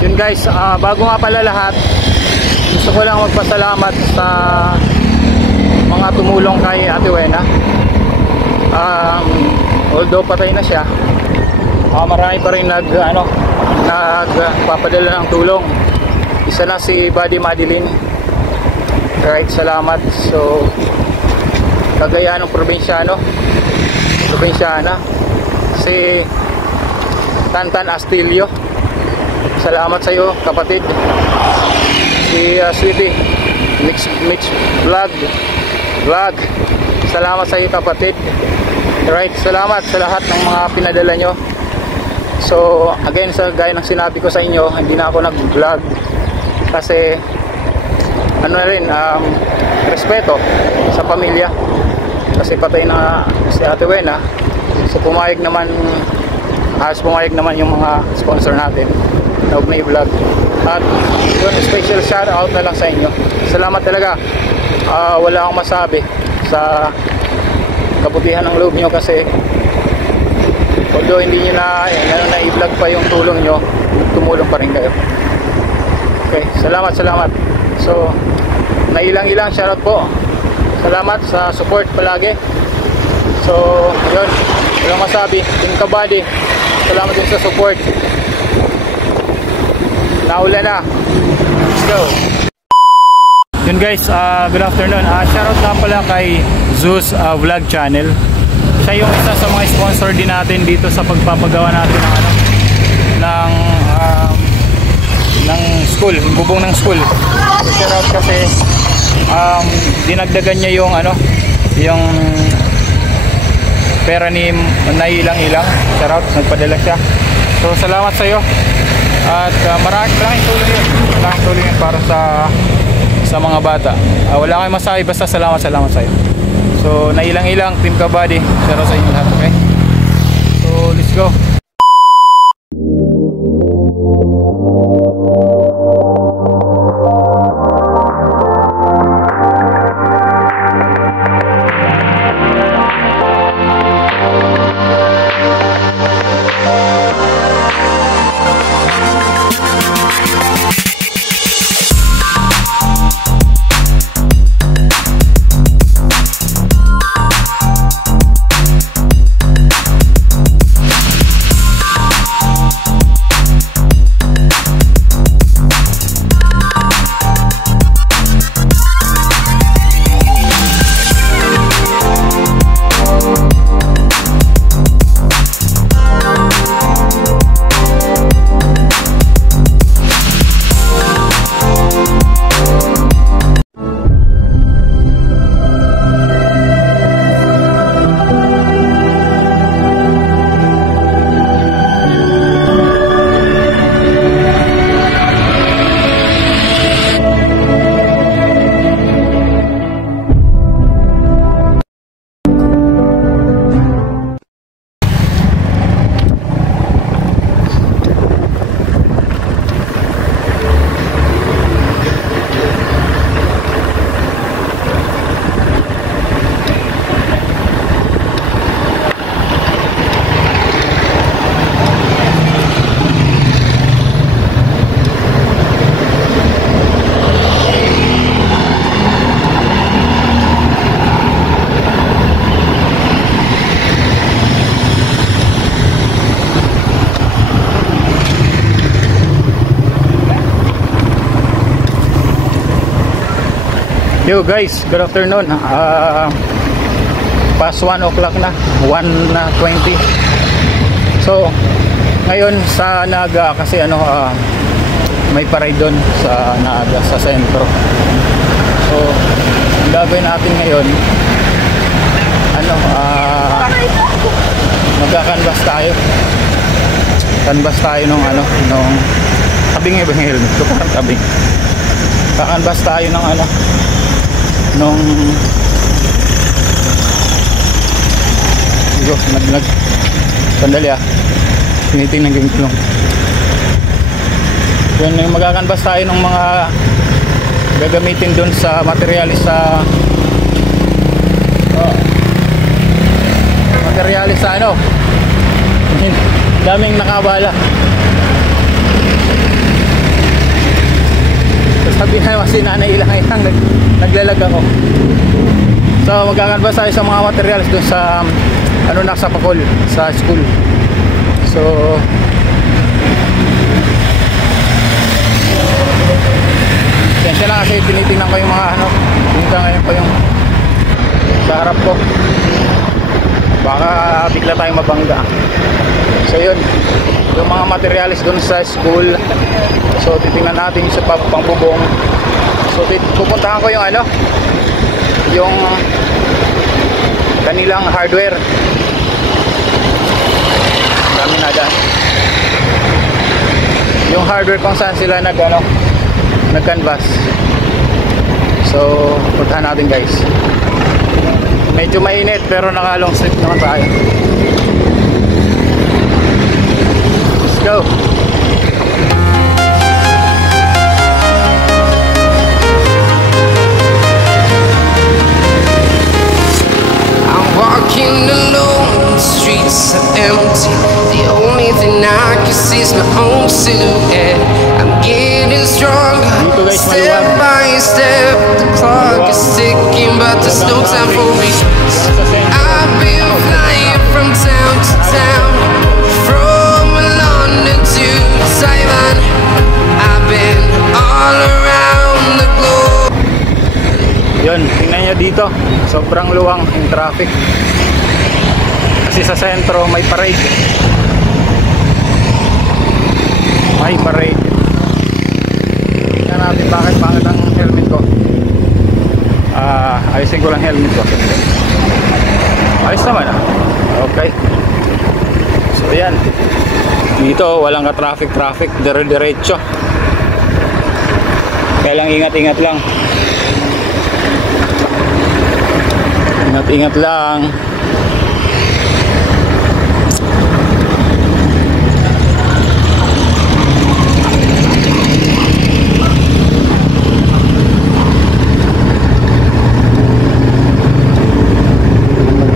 Yun guys, bago nga pala lahat, gusto ko lang magpasalamat sa mga tumulong kay Ate Wena. Although patay na siya, marami pa rin nagpapadala ng tulong. Isa na si Buddy Madeline. Right, salamat. So Cagayan ng probinsyana si Tantan Astilio, salamat sa iyo kapatid. Si Sweetie Mix Vlog, salamat sa iyo kapatid. Right, salamat sa lahat ng mga pinadala nyo. So again, gaya ng sinabi ko sa inyo, hindi na ako nag-vlog kasi respeto sa pamilya, kasi patay na si Ate Wena. So pumayag naman yung mga sponsor natin na huwag na i-vlog. At yun, special shout out na lang sa inyo. Salamat talaga. Wala akong masabi sa kabutihan ng loob nyo, kasi although hindi nyo na i-vlog pa yung tulong nyo, tumulong pa rin kayo. Okay, salamat. So nailang-ilang shoutout po. Salamat sa support palagi. So yun, walang masabi. Team Kabady, salamat din sa support. Naulan na. Let's go. Yun guys, good afternoon. Shoutout na pala kay Zeus Vlog Channel. Siya yung isa sa mga sponsor din natin dito sa pagpapagawa natin ng school, bubong ng school. So, shoutout kasi dinagdagan niya yung pera ni Nailang-ilang. Shoutout, nagpadala siya. So salamat sa iyo. At maraming tulong yun para sa mga bata. Wala kayong masabi, basta salamat sa iyo. So Nailang-ilang, Team Kabady, shoutout sa inyo lahat. Okay, so let's go. Yo guys, good afternoon. Past 1 o'clock na, 1:20. So ngayon sa Naga, kasi may parade doon sa Naga, sa sentro. So ang gagawin natin ngayon, magka-canvas tayo. Canvas tayo nung tabing helmet ko, parang tabing. Kakanvas tayo ng sandali tinitingnan ko yung yun, yung magkakanvas tayo ng mga gagamitin dun sa materialis sa daming nakabala. problema si nanay lang yung naglalag ako. So magkakanvas tayo sa mga materials dun sa ano, nasa Pakol sa school. So kaya lang kasi tinitingnan ko yung mga ano, hanggang ngayon pa yung sa harap ko, baka bigla tayong mabangga. So yun, yung mga materials dun sa school. So titingnan natin sa pangbubong. So pupuntahan ko yung ano, yung kanilang hardware. Kami na dyan yung hardware kung saan sila nag-canvas. So puntahan natin guys. Medyo mainit pero naka long sleeve naman tayo. Let's go. I'm walking alone, the streets are empty. The only thing I can see is my own silhouette. I'm getting stronger, step by step. The clock is ticking, but there's no time for me. I've been flying from town to town, from London to Taiwan. I've been all around the globe. Yun, tingnan nyo dito, sobrang luwang yung traffic. Kasi sa sentro may parade. May parade. Tingnan natin bakit pangit ang helmet ko. Ayusin ko lang helmet ko. Ayos naman ah. Okay. So yan, dito walang ka-traffic, dire-diretso. Kaya lang ingat-ingat lang. Ingat-ingat lang.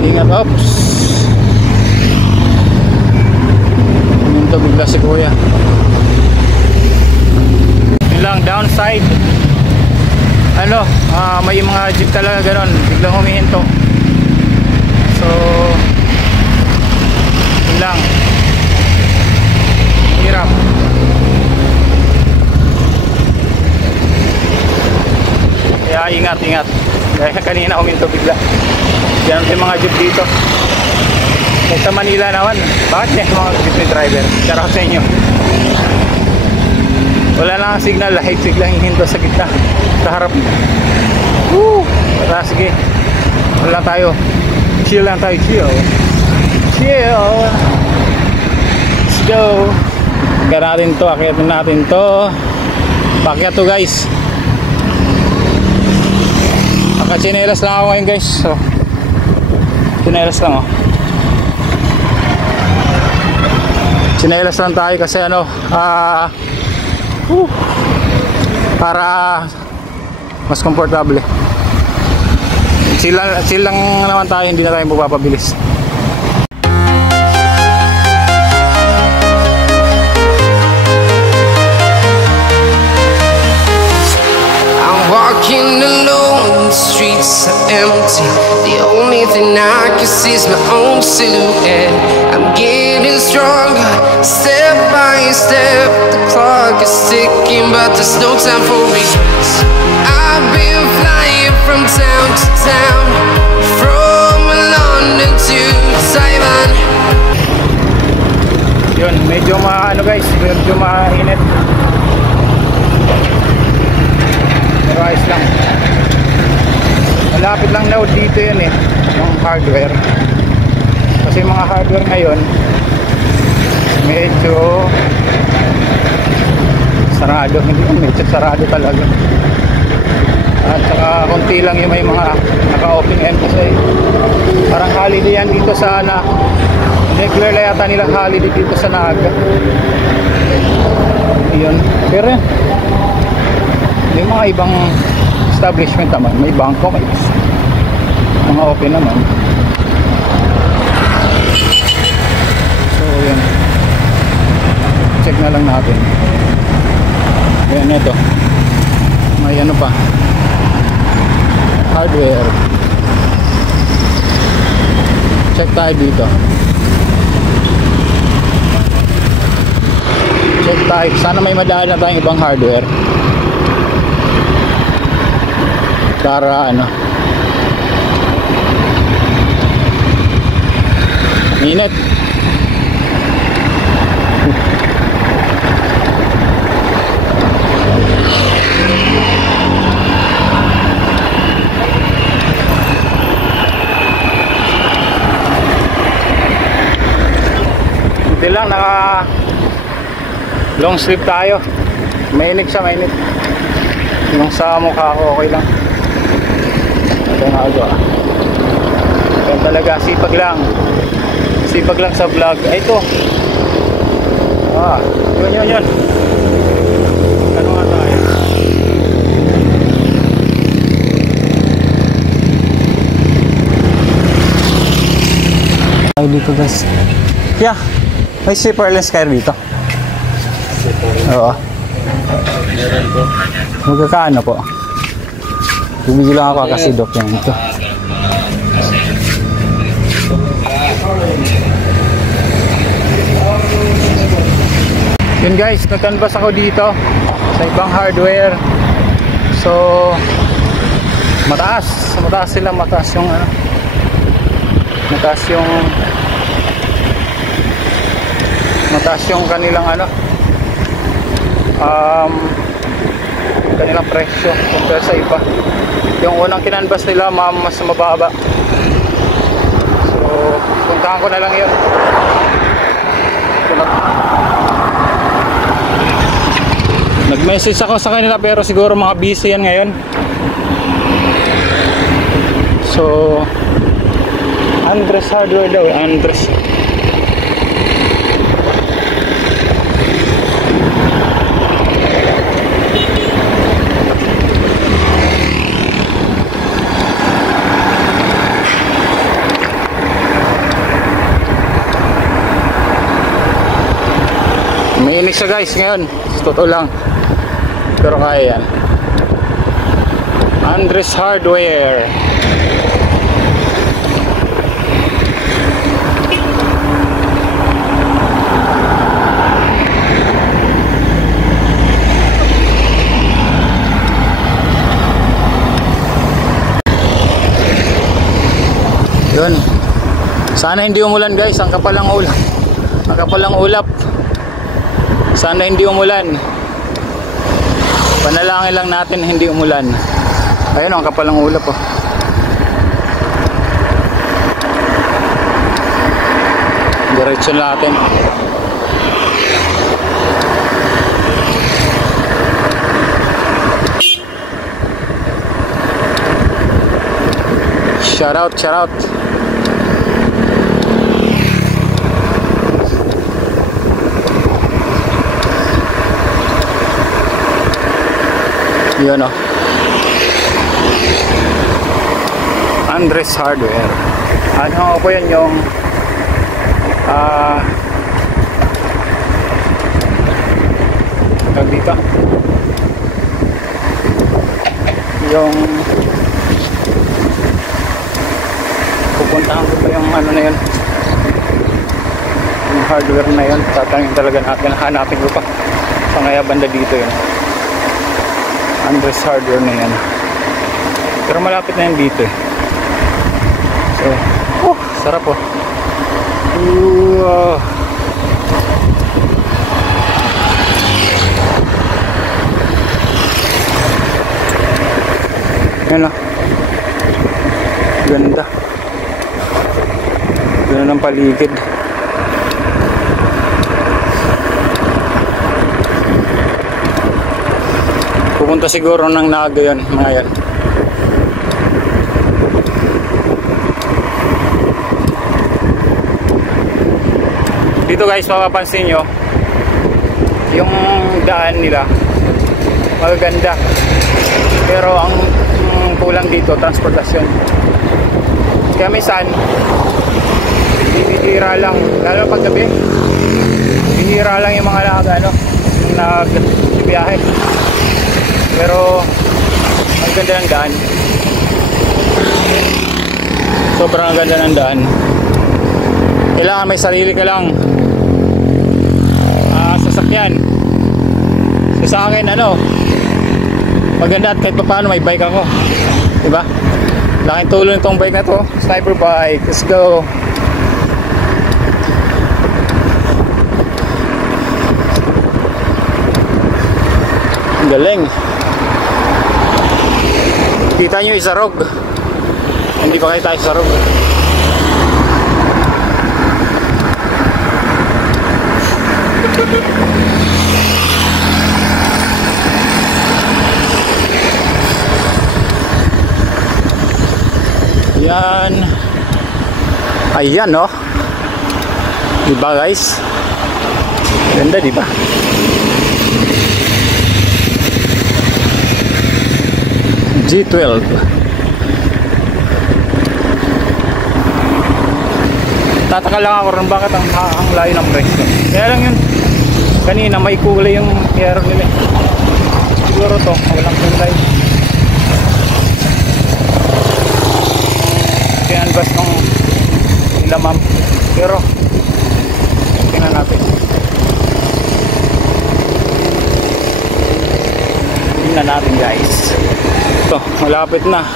Ingat, ops. Minto bigla si kuya. Yun lang, downside. Ano, may mga jeep talaga ganon, biglang humihinto. So yun lang, hirap. Kaya ingat. Kaya kanina huminto bigla. Yan yung mga jeep dito. Kaya sa Manila naman, bakit yan mga jeepney driver? Charot sa inyo. Wala lang ang signal, light biglang hihinto sa gitna, sa harap. Woo! Tara, sige. Wala lang tayo. Chill lang tayo, chill. Let's go. Akyatin natin to. Pakyat to guys. Nakachinelas lang ako ngayon guys. So chinelas lang oh. Chinelas lang tayo kasi ano, para mas komportable. Chill lang naman tayo, hindi na tayo magpapabilis. I'm walking alone, the streets are empty. The only thing I can see is my own silhouette. I'm getting stronger, step by step. The clock is ticking, but there's no time for me. I've been flying from town to town, from London to Taiwan. Yun, medyo guys, medyo mainit. Pero ayos lang. Malapit lang daw dito yun eh, yung hardware. Kasi mga hardware ngayon medyo sarado, medyo sarado talaga. At saka konti lang yung may mga naka-open end kasi parang holiday yan dito sa declare na yata nila holiday dito sa Naga. Yun. Pero yung mga ibang establishment naman, may bangko, may mga open naman. So yun, check na lang natin. Ayan, ito may may ano pa, hardware. Check tayo dito. Check tayo. Sana may madaan na tayong ibang hardware para ano. Init. Hindi lang, naka long sleeve tayo. Mainit siya, mainit. Yung sa mukha ko okay lang. Ito nga ako. Yan talaga, sipag lang. Sipag lang sa vlog. Ay, ito. Yun. Ano nga tayo? Ay, dito guys. Yeah, may zipperless kayo dito. Oo. Meron po. Magkakaano po? Bumili lang ako kasi dok yan ito. Yun guys, nag-canvas ako dito sa ibang hardware. So mataas sila, mataas yung ano, mataas yung kanilang ano, kanilang presyo compare sa iba. Yung unang kinanvas nila mas mababa, so puntahan ko na lang yun. Nag-message ako sa kanila pero siguro mga busy yan ngayon. So Andres Hardware daw, Andres. Mainit siya guys ngayon, totoo lang, pero kaya yan. Andres Hardware. Yun, sana hindi umulan guys, ang kapal ng ulap, ang kapal ng ulap. Sana hindi umulan. Panalangin lang natin hindi umulan. Ayun, ang kapal ng ulap oh. Diretso natin. Shout out, shout out. Yun o, Andres Hardware. Ano po yan yung dito yung pupuntahan ko pa yung ano na yun, yung hardware na yun. Tatangin talaga natin, hanapin ko pa sa ngaya banda dito yun, Andres Hardware na yan. Pero malapit na yan dito eh. So, sarap oh. Yan oh. Ganda. Ganda ng paligid. Pupunta siguro ng Naga yun, mga yan. Dito guys, mapapansin nyo yung daan nila magaganda, pero ang kulang dito transportasyon. Kaya minsan bihira lang, lalo pag gabi, bihira lang yung mga nagbiyahe. Pero Ang ganda ng daan. Sobrang ganda ng daan. Kailangan may sarili ka lang sasakyan. So sa akin maganda at kahit pa paano may bike ako, diba? Laking tulong itong bike na to, Sniper bike. Let's go. Ang galing. Kita nyo Isarog. Hindi pa kayo tayo Isarog. Yan. Ayan no. Diba guys? Ganda diba? G12. Tataka lang ako rin bakit ang layo ng presyo. Kaya lang yun, kanina may kulay yung yero nila. Siguro to, walang kulay. Canvas ng nila ma'am. Pero tingnan natin. Tingnan natin guys. Ito, malapit na.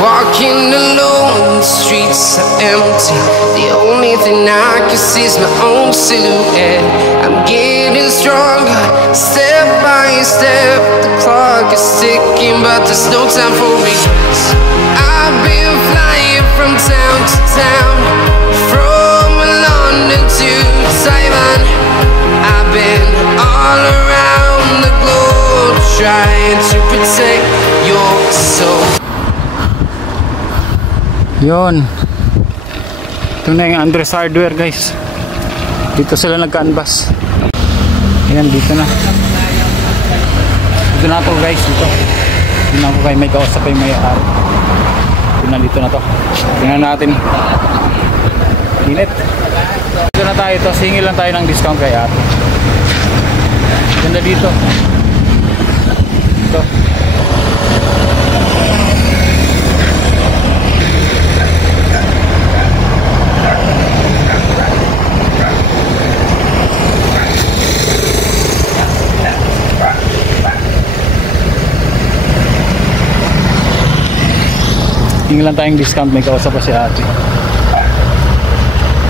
Walking alone, the streets are empty. The only thing I can see is my own silhouette. I'm getting stronger, step by step. The clock is ticking, but there's no time for regrets. I've been flying from town to town, from London to Taiwan. I've been all around the globe, trying to protect your soul. Yun. Ito na yung Andres Hardware guys. Dito sila nag-canvas. Ayan, dito na. Dito na to guys. Dito. Tingnan ko kayo, may kausap yung may-ari. Dito na to. Tingnan natin. Init. Dito na tayo. Ito, singil lang tayo ng discount kay ate. Ganda dito. Ito. Tingin lang tayong discount, may kausap pa si ate.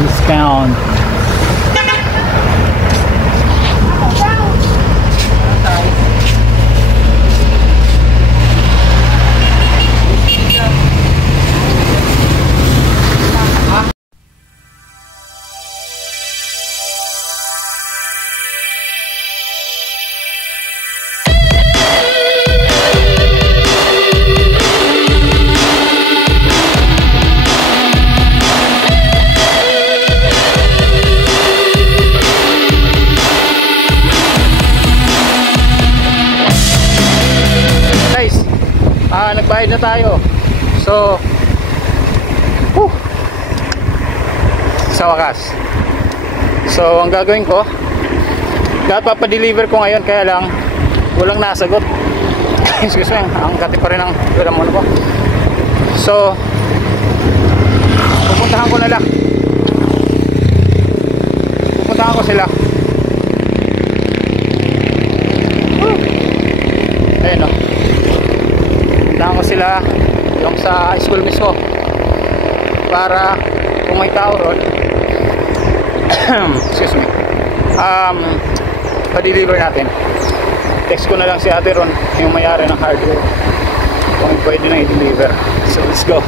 Discount. Nagbayad na tayo. So sa wakas. So ang gagawin ko, dapat papadeliver ko ngayon, kaya lang walang nasagot. Excuse me, ang kati pa rin ang pera mo ko. So pupuntahan ko na lang. Pupuntahan ko sila. Ayun o. Puntahan ko sila yung sa school mismo para kung may tao ron excuse me, pa-deliver natin. Text ko na lang si ate ron, yung may-ari ng hardware, kung pwede na i-deliver. So let's go.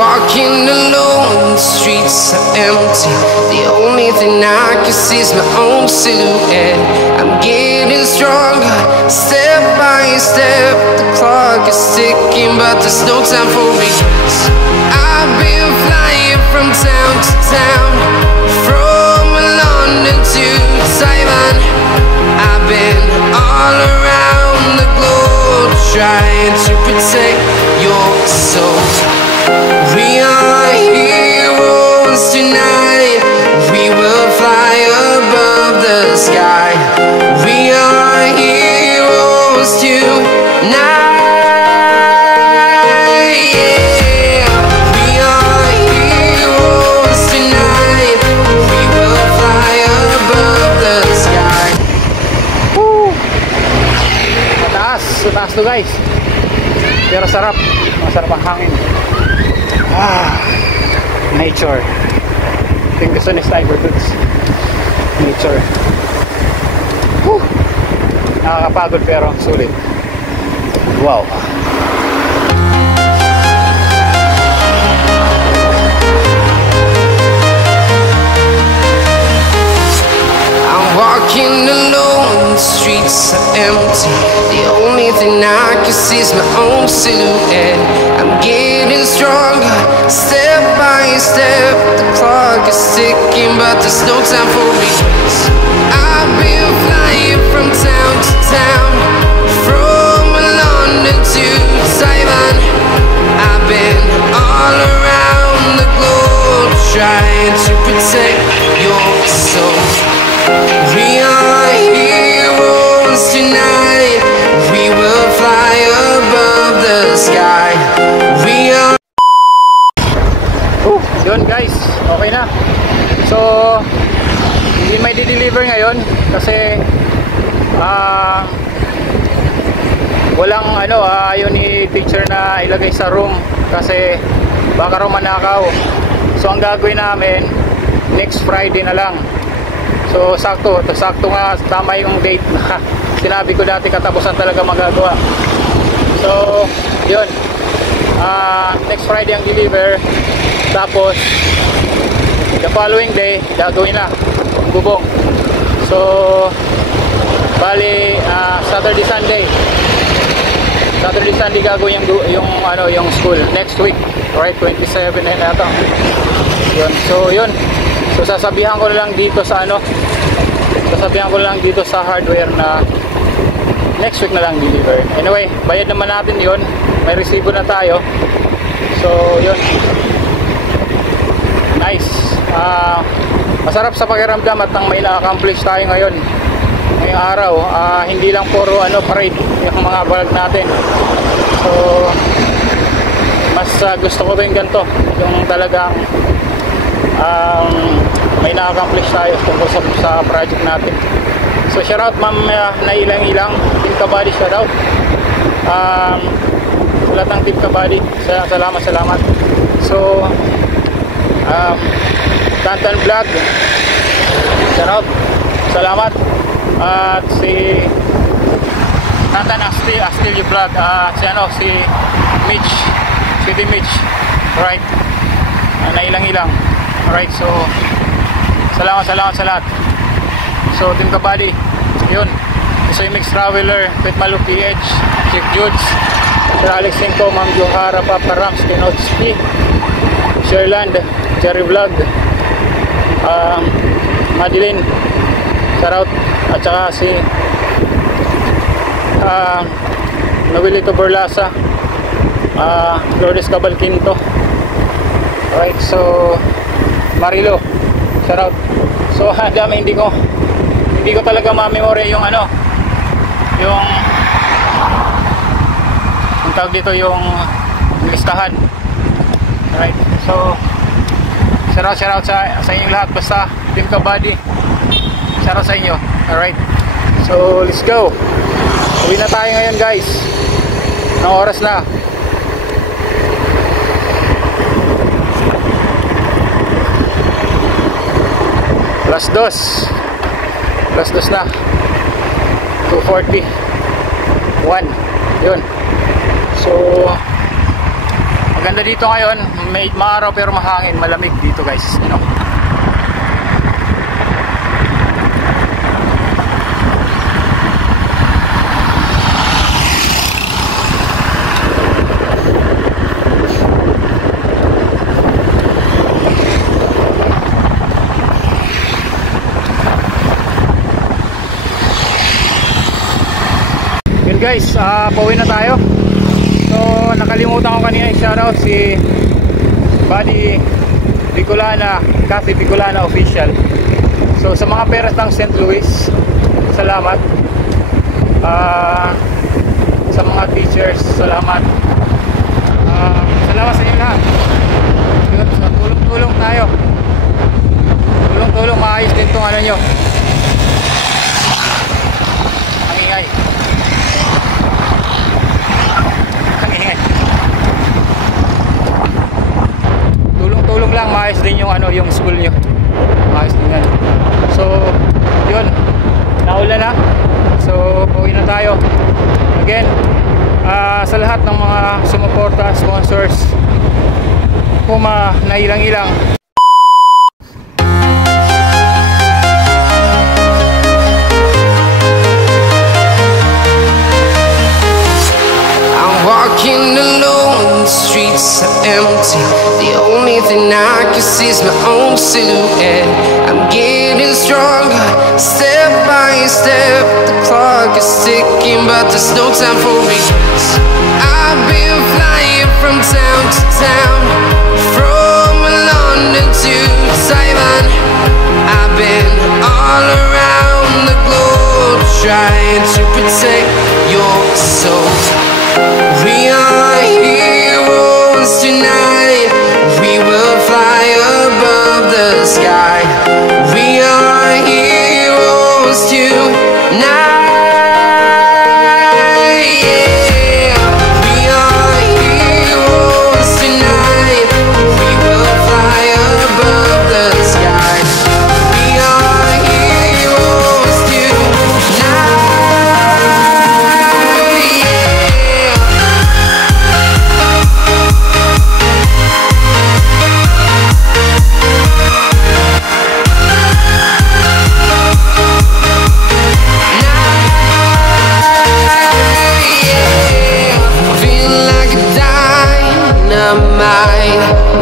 Walking alone, the streets are empty. The only thing I can see is my own silhouette. I'm getting stronger, step by step. The clock is ticking, but there's no time for regrets. I've been flying from town to town, from London trying to protect your soul. We are heroes tonight. We will fly above the sky. We are heroes tonight. Taas to guys, pero sarap, masarap ang hangin. Nature. I think gusto ni Sniper Boots. Nature. Nakakapagod pero sulit. Wow. I'm walking alone, the streets are empty. The only thing I can see is my own silhouette. I'm getting stronger, step by step. The clock is ticking, but there's no time for regrets. I've been flying from town to town, from London to Taiwan. I've been all around the globe, trying to protect your soul. We are heroes tonight. We will fly above the sky. We are. Yun guys, okay na. So hindi may di-deliver ngayon kasi walang ayaw ni teacher na ilagay sa room kasi baka raw manakaw. So ang gagawin namin next Friday na lang. So sakto nga, tama yung date na sinabi ko dati, katapusan talaga magagawa. So yun, next Friday ang deliver, tapos the following day gagawin na ang bubong. So bali Saturday Sunday gagawin yung school next week, right? 27 na yata yun. So sasabihan ko lang dito sa hardware na next week na lang deliver. Anyway, bayad naman natin yun, may resibo na tayo. So yun, nice. Masarap sa pakiramdam at may na-accomplish tayo ngayong araw. Hindi lang puro parade yung mga vlog natin. So mas gusto ko rin ganito, yung talagang may na-accomplish tayo tungkol sa project natin. So shout out ma'am na ilang Team Kabady, shout out sa lahat ng Team Kabady. Salamat. So Tantan Vlog, shout out, salamat. At si Tantan Astilio Vlog, si Mitch, right, na ilang. Alright, so salamat sa lahat. So Team Kabady, yun. So yung Mix Traveler, Pet Malu PH, Chief Judes, Sir Alex Cinco, Ma'am Johara, Papa Rams, Kinotski, Sherland, Cherry Vlog, Madeline, shout out. At saka si Novelito Borlasa, Lourdes Cabalquinto. Alright, so Marilo, shout out. So dami, hindi ko talaga ma-memory yung yung tawag dito, yung listahan. Alright, so shout out sa inyong lahat, basta Team Kabady, shout out sa inyo. Alright, so let's go. Uwi na tayo ngayon guys. Anong oras na? Plus dos na, 2:41 yun. So maganda dito ngayon, may maaraw pero mahangin, malamig dito guys, guys, pauwi na tayo. So nakalimutan ko kanina i-shoutout si Buddy Bicolana, Kasi Bicolana Official. So sa mga peras ng St. Louis, salamat. Sa mga teachers, salamat. Salamat sa inyo lahat. Yun, so, tulong-tulong tayo. Tulong-tulong, maayos din itong ano nyo. Ang ingay. Ang ingay. Tulong-tulong lang, maayos din yung ano, yung school nyo. Maayos din yan. So, yun. Naulan na. So, uwi na tayo. Again, sa lahat ng mga sumuporta, sponsors, Puma, nailang-ilang. I'm walking alone, the streets are empty. The only thing I can see is my own silhouette. I'm getting stronger, step by step. The clock is ticking, but there's no time for regrets. I've been flying from town to town, from London to Taiwan. I've been all around the globe, trying to protect your soul. We are heroes tonight. We will fly above the sky. We are heroes tonight. Yeah. We are heroes tonight. We will fly above the sky. We are heroes tonight.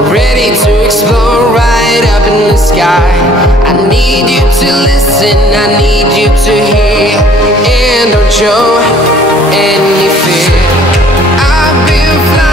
Ready to explore right up in the sky. I need you to listen, I need you to hear, and don't show any fear. I've been flying